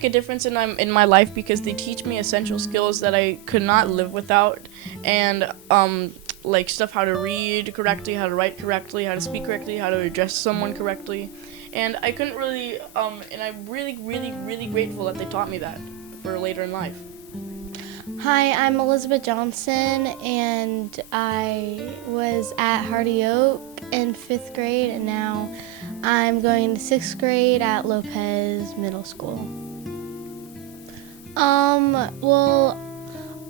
make a difference in my life because they teach me essential skills that I could not live without, and like stuff how to read correctly, how to write correctly, how to speak correctly, how to address someone correctly, and I couldn't really and I'm really grateful that they taught me that for later in life. Hi, I'm Elizabeth Johnson, and I was at Hardy Oak in 5th grade, and now I'm going to 6th grade at Lopez Middle School. Well,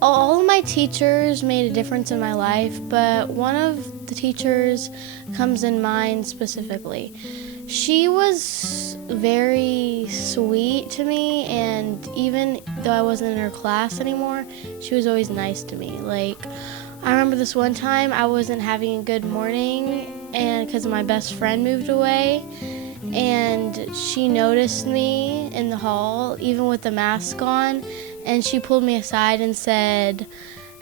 all of my teachers made a difference in my life, but one of the teachers comes in mind specifically. She was very sweet to me, and even though I wasn't in her class anymore, she was always nice to me. Like, I remember this one time I wasn't having a good morning, and because my best friend moved away, and she noticed me in the hall, even with the mask on, and she pulled me aside and said,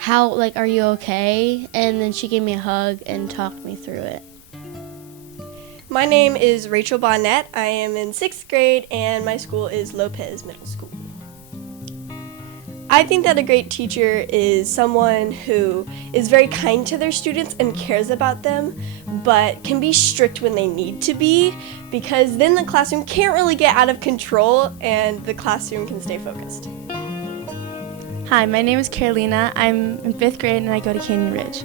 are you okay? And then she gave me a hug and talked me through it. My name is Rachel Bonnet. I am in 6th grade and my school is Lopez Middle School. I think that a great teacher is someone who is very kind to their students and cares about them, but can be strict when they need to be, because then the classroom can't really get out of control and the classroom can stay focused. Hi, my name is Carolina. I'm in 5th grade and I go to Canyon Ridge.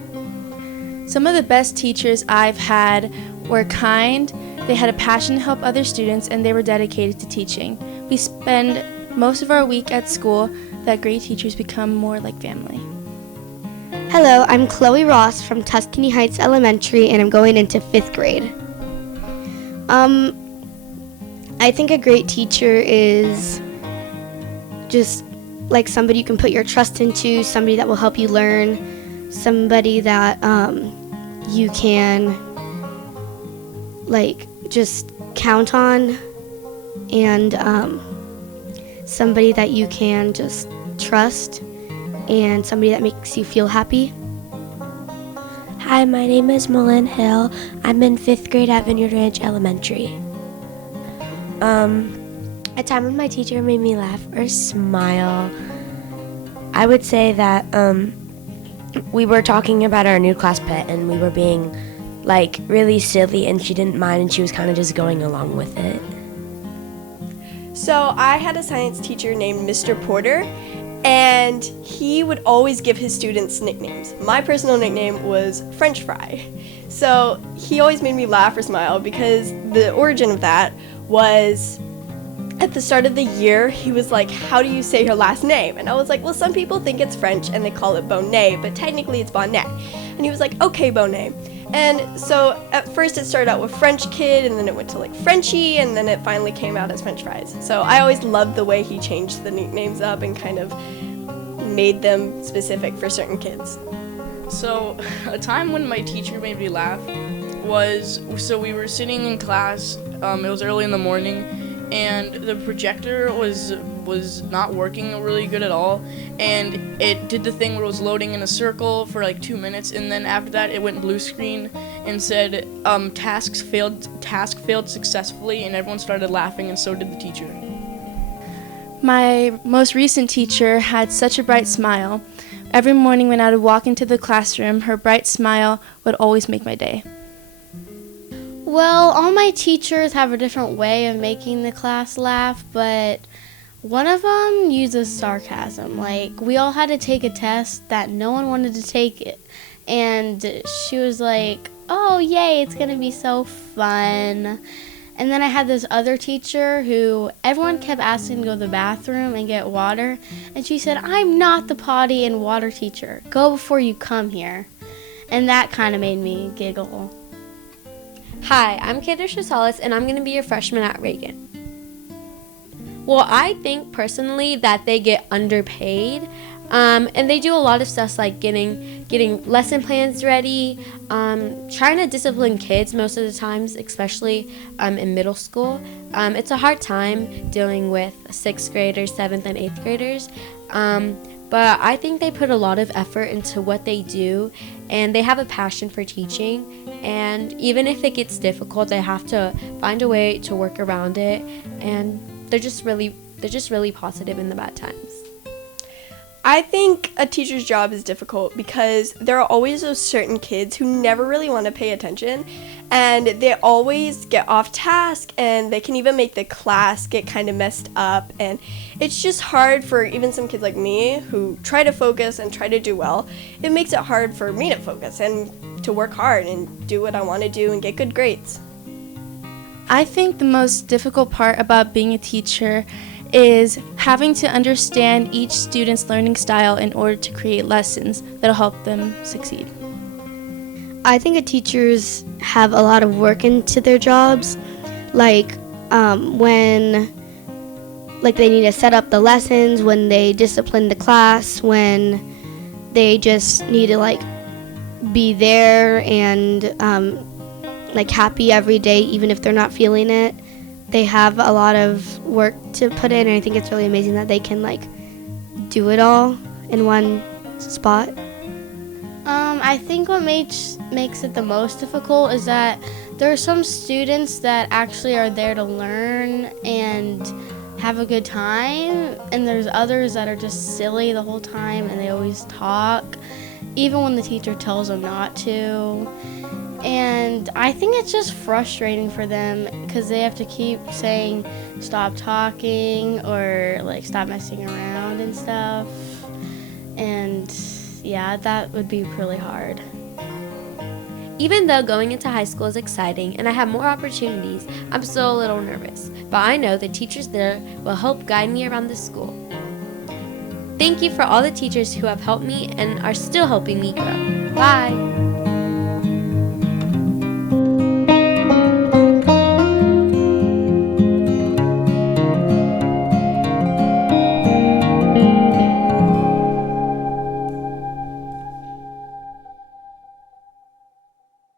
Some of the best teachers I've had were kind, they had a passion to help other students, and they were dedicated to teaching. We spend most of our week at school that great teachers become more like family. Hello, I'm Chloe Ross from Tuscany Heights Elementary, and I'm going into 5th grade. I think a great teacher is just like somebody you can put your trust into, somebody that will help you learn, somebody that you can just count on, and somebody that you can just trust, and somebody that makes you feel happy. Hi, my name is Malin Hill. I'm in 5th grade at Vineyard Ranch Elementary. A time when my teacher made me laugh or smile, I would say that we were talking about our new class pet and we were being really silly, and she didn't mind and she was kind of just going along with it. So I had a science teacher named Mr. Porter, and he would always give his students nicknames. My personal nickname was French Fry. So he always made me laugh or smile because the origin of that was at the start of the year, he was like, how do you say your last name? And I was like, well, some people think it's French and they call it Bonnet, but technically it's Bonnet. And he was like, okay, Bonnet. And so at first it started out with French Kid, and then it went to Frenchie, and then it finally came out as French Fries. So I always loved the way he changed the nicknames up and kind of made them specific for certain kids. So a time when my teacher made me laugh was, so we were sitting in class, it was early in the morning, and the projector was not working really good at all, and it did the thing where it was loading in a circle for 2 minutes, and then after that it went blue screen and said task failed successfully, and everyone started laughing, and so did the teacher. My most recent teacher had such a bright smile. Every morning when I would walk into the classroom, her bright smile would always make my day. Well, all my teachers have a different way of making the class laugh, but one of them uses sarcasm. We all had to take a test that no one wanted to take it, and she was like, oh, yay, it's going to be so fun. And then I had this other teacher who everyone kept asking to go to the bathroom and get water, and she said, I'm not the potty and water teacher. Go before you come here. And that kind of made me giggle. Hi, I'm Candace Rosales, and I'm going to be your freshman at Reagan. Well, I think personally that they get underpaid, and they do a lot of stuff like getting lesson plans ready, trying to discipline kids most of the times, especially in middle school. It's a hard time dealing with 6th graders, 7th and 8th graders, but I think they put a lot of effort into what they do, and they have a passion for teaching, and even if it gets difficult, they have to find a way to work around it, and they're they're just really positive in the bad times. I think a teacher's job is difficult because there are always those certain kids who never really want to pay attention, and they always get off task, and they can even make the class get kind of messed up. And it's just hard for even some kids like me who try to focus and try to do well. It makes it hard for me to focus and to work hard and do what I want to do and get good grades. I think the most difficult part about being a teacher is having to understand each student's learning style in order to create lessons that'll help them succeed. I think teachers have a lot of work into their jobs, like when they need to set up the lessons, when they discipline the class, when they just need to be there and happy every day, even if they're not feeling it. They have a lot of work to put in, and I think it's really amazing that they can do it all in one spot. I think what makes it the most difficult is that there are some students that actually are there to learn and have a good time, and there's others that are just silly the whole time and they always talk, even when the teacher tells them not to. And I think it's just frustrating for them because they have to keep saying stop talking or stop messing around and stuff. And yeah, that would be really hard. Even though going into high school is exciting and I have more opportunities, I'm still a little nervous. But I know the teachers there will help guide me around the school. Thank you for all the teachers who have helped me and are still helping me grow. Bye!